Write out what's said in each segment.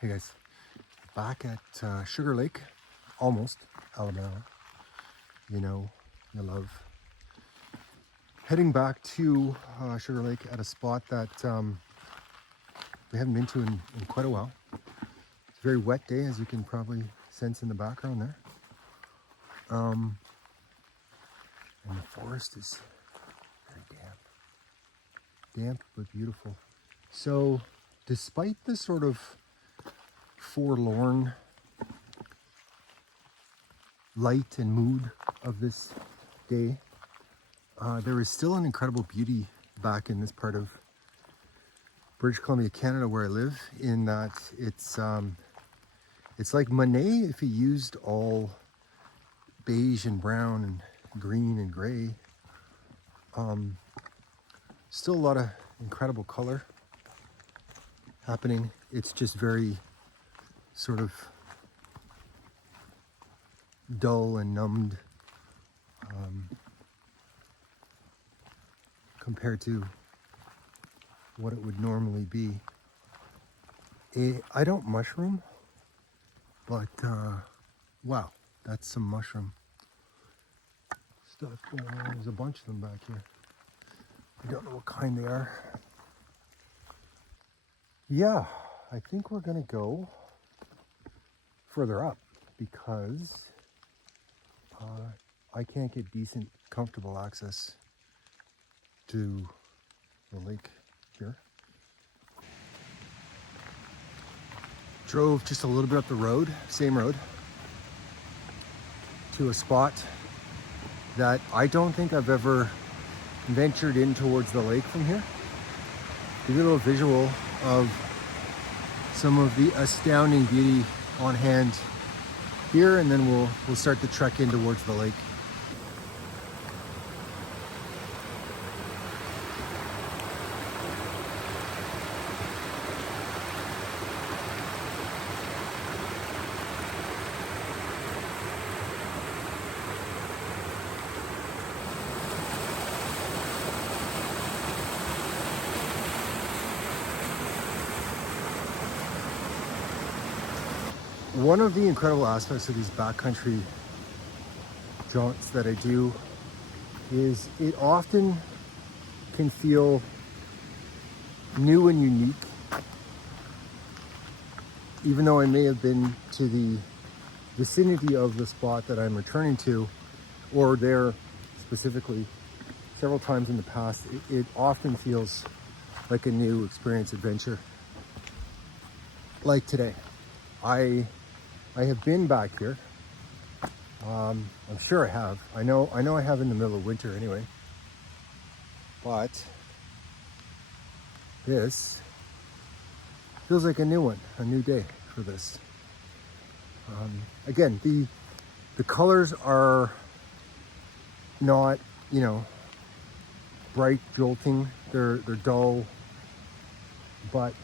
Hey guys, back at Sugar Lake, almost, Alabama. You know, you love heading back to Sugar Lake at a spot that we haven't been to in quite a while. It's a very wet day, as you can probably sense in the background there. And the forest is very damp but beautiful. So despite the sort of forlorn light and mood of this day, there is still an incredible beauty back in this part of British Columbia, Canada, where I live, in that it's like Monet if he used all beige and brown and green and gray. Still a lot of incredible color happening. It's just very sort of dull and numbed compared to what it would normally be. I don't mushroom, but wow, that's some mushroom stuff going on. There's a bunch of them back here. I don't know what kind they are. Yeah, I think we're gonna go further up because I can't get decent, comfortable access to the lake here. Drove just a little bit up the road, same road, to a spot that I don't think I've ever ventured in towards the lake from here. Give you a little visual of some of the astounding beauty on hand here, and then we'll start the trek in towards the lake. One of the incredible aspects of these backcountry jaunts that I do is it often can feel new and unique, even though I may have been to the vicinity of the spot that I'm returning to, or there specifically, several times in the past. It often feels like a new experience, adventure. Like today, I have been back here. I'm sure I have. I know I have in the middle of winter anyway. But this feels like a new one, a new day for this. Again, the colors are not, bright, jolting. They're dull, but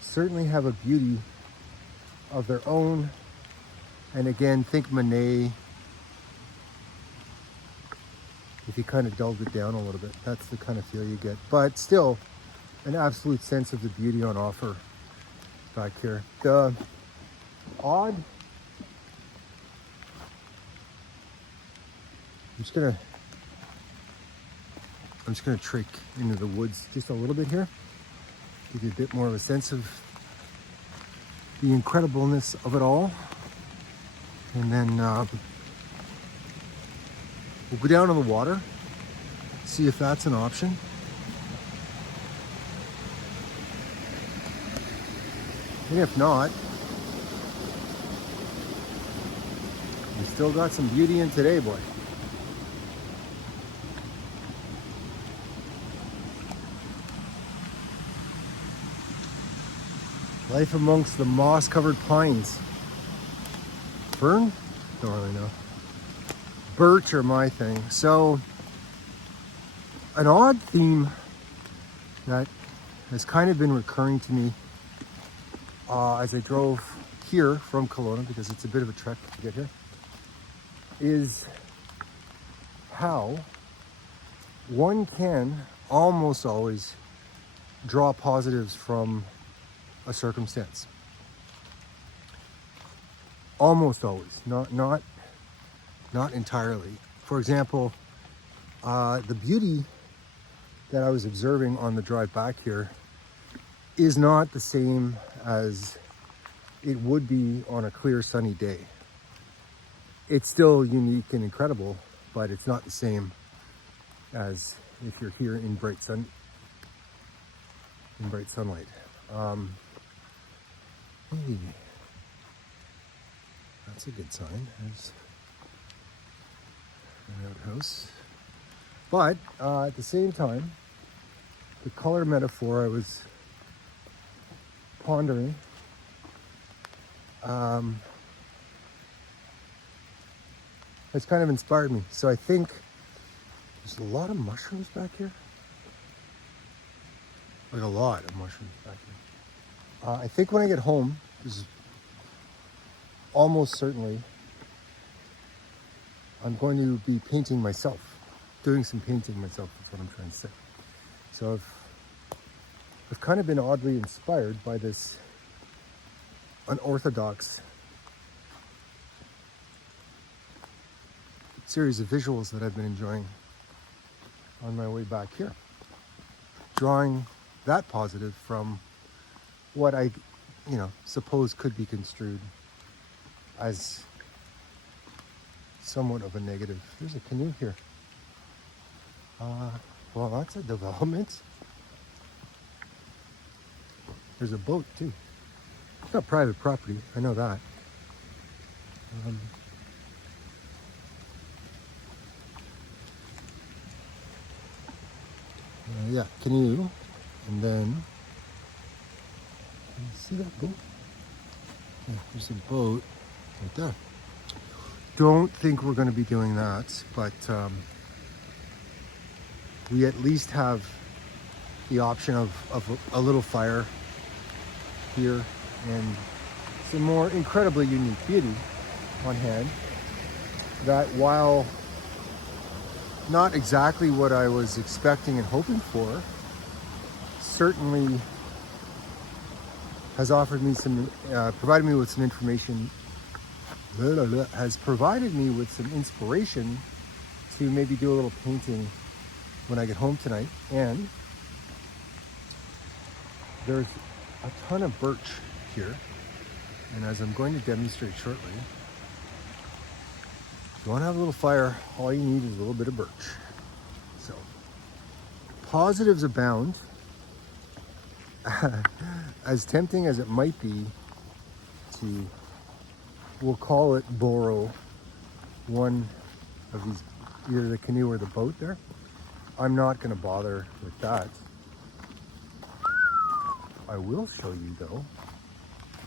certainly have a beauty of their own. And again, think Monet if you kind of dulled it down a little bit. That's the kind of feel you get, but still an absolute sense of the beauty on offer back here. The odd, I'm just gonna trek into the woods just a little bit here, give you a bit more of a sense of the incredibleness of it all. And then we'll go down to the water, see if that's an option. And if not, we still got some beauty in today, boy. Life amongst the moss-covered pines. Fern? Don't really know. Birch are my thing. So, an odd theme that has kind of been recurring to me as I drove here from Kelowna, because it's a bit of a trek to get here, is how one can almost always draw positives from a circumstance. almost always, not entirely. For example, the beauty that I was observing on the drive back here is not the same as it would be on a clear sunny day. It's still unique and incredible, but it's not the same as if you're here in bright sunlight. Hey, that's a good sign. There's an outhouse. But at the same time, the color metaphor I was pondering has kind of inspired me. So I think there's a lot of mushrooms back here. Like a lot of mushrooms back here. I think when I get home, there's almost certainly I'm going to be painting myself, doing some painting myself. That's what I'm trying to say. So I've kind of been oddly inspired by this unorthodox series of visuals that I've been enjoying on my way back here. Drawing that positive from what I, suppose could be construed as somewhat of a negative. There's a canoe here. Well, that's a development. There's a boat too. It's not private property, I know that. Yeah, canoe, and then you see that boat? Yeah, there's a boat right there. Don't think we're going to be doing that, but we at least have the option of a little fire here and some more incredibly unique beauty on hand that, while not exactly what I was expecting and hoping for, certainly has offered me some, provided me with some information, has provided me with some inspiration to maybe do a little painting when I get home tonight. And there's a ton of birch here, and as I'm going to demonstrate shortly, if you want to have a little fire, all you need is a little bit of birch. So positives abound. As tempting as it might be to, we'll call it, borrow one of these, either the canoe or the boat there, I'm not going to bother with that. I will show you though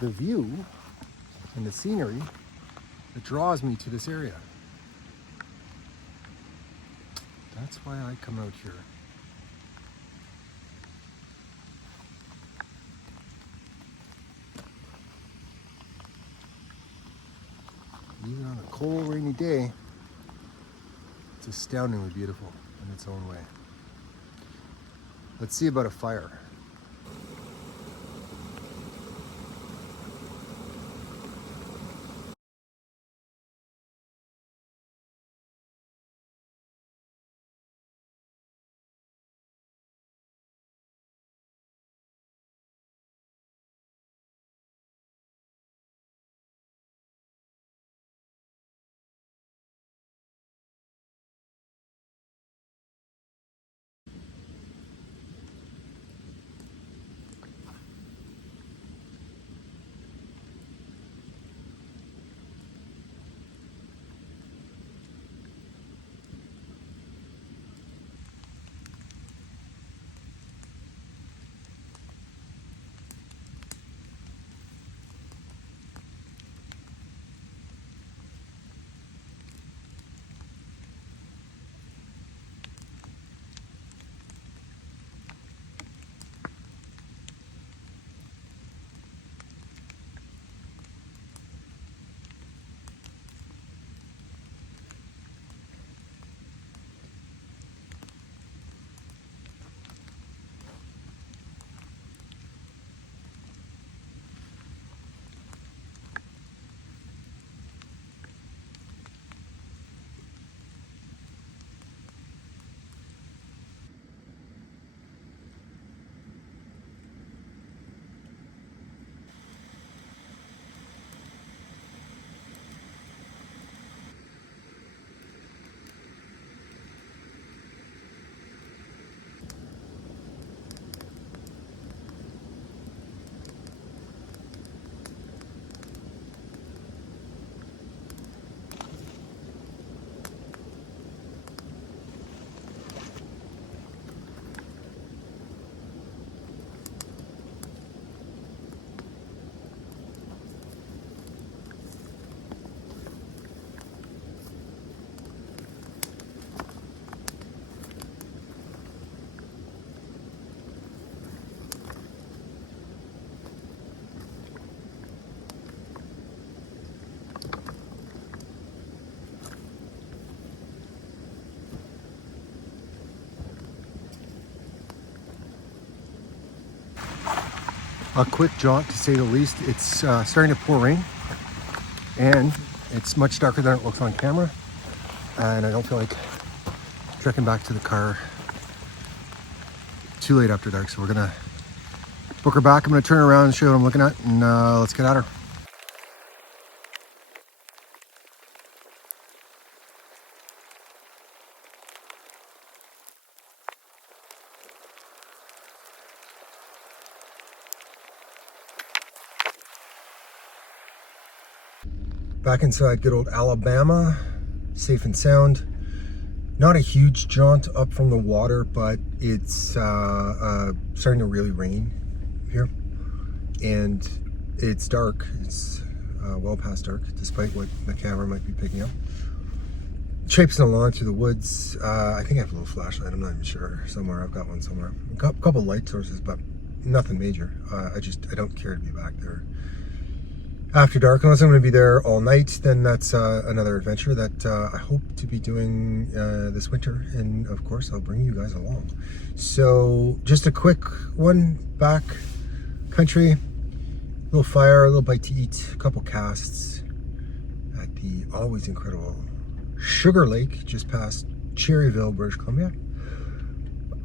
the view and the scenery that draws me to this area. That's why I come out here. Even on a cold, rainy day, it's astoundingly beautiful in its own way. Let's see about a fire. A quick jaunt to say the least. It's starting to pour rain, and it's much darker than it looks on camera, and I don't feel like trekking back to the car too late after dark, so we're gonna book her back. I'm gonna turn her around and show you what I'm looking at, and let's get at her. Back inside good old Alabama, safe and sound. Not a huge jaunt up from the water, but it's starting to really rain here. And it's dark. It's well past dark, despite what the camera might be picking up. Traipsing along through the woods. I think I have a little flashlight, I'm not even sure. Somewhere, I've got one somewhere. A couple light sources, but nothing major. I don't care to be back there after dark, unless I'm going to be there all night. Then that's another adventure that I hope to be doing this winter, and of course I'll bring you guys along. So just a quick one, back country, little fire, a little bite to eat, a couple casts at the always incredible Sugar Lake, just past Cherryville, British Columbia.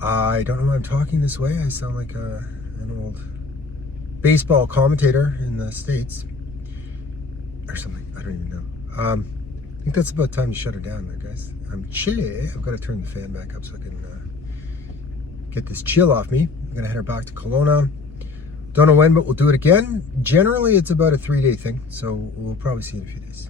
I don't know why I'm talking this way. I sound like an old baseball commentator in the States or something. I don't even know. I think that's about time to shut her down there, guys. I'm chilly. I've got to turn the fan back up so I can get this chill off me. I'm gonna head her back to Kelowna. Don't know when, but we'll do it again. Generally, it's about a 3-day thing, so we'll probably see you in a few days.